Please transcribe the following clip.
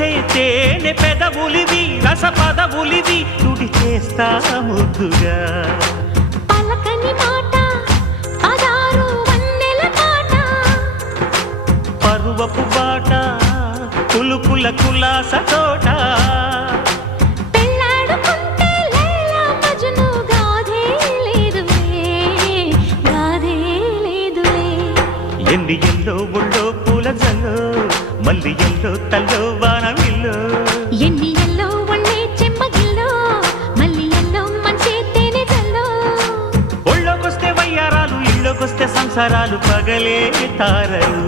మెరిసే తేనె పెదవులివి రస పదవులివి తుడి చేస్తా ముద్దుగా పలకని మాట పదారు వన్నెల మాట పరువపు బాట కులుకుల కులాస తోట పెళ్ళాడుకుంటే లైలా మజ్ను గాథే లేదులే గాథే లేదులే ఎన్ని ఎల్లో ఒళ్ళో పూల జల్లో మల్లి ఎల్లో తల్లో వానవిల్లో ఎన్ని ఎల్లో వన్నే చెమ్మగిల్లో మల్లి ఎల్లో మంచి తేనె జల్లో ఒళ్ళోకొస్తే వయ్యారాలు ఇళ్ళోకొస్తే సంసారాలు పగలే తారలు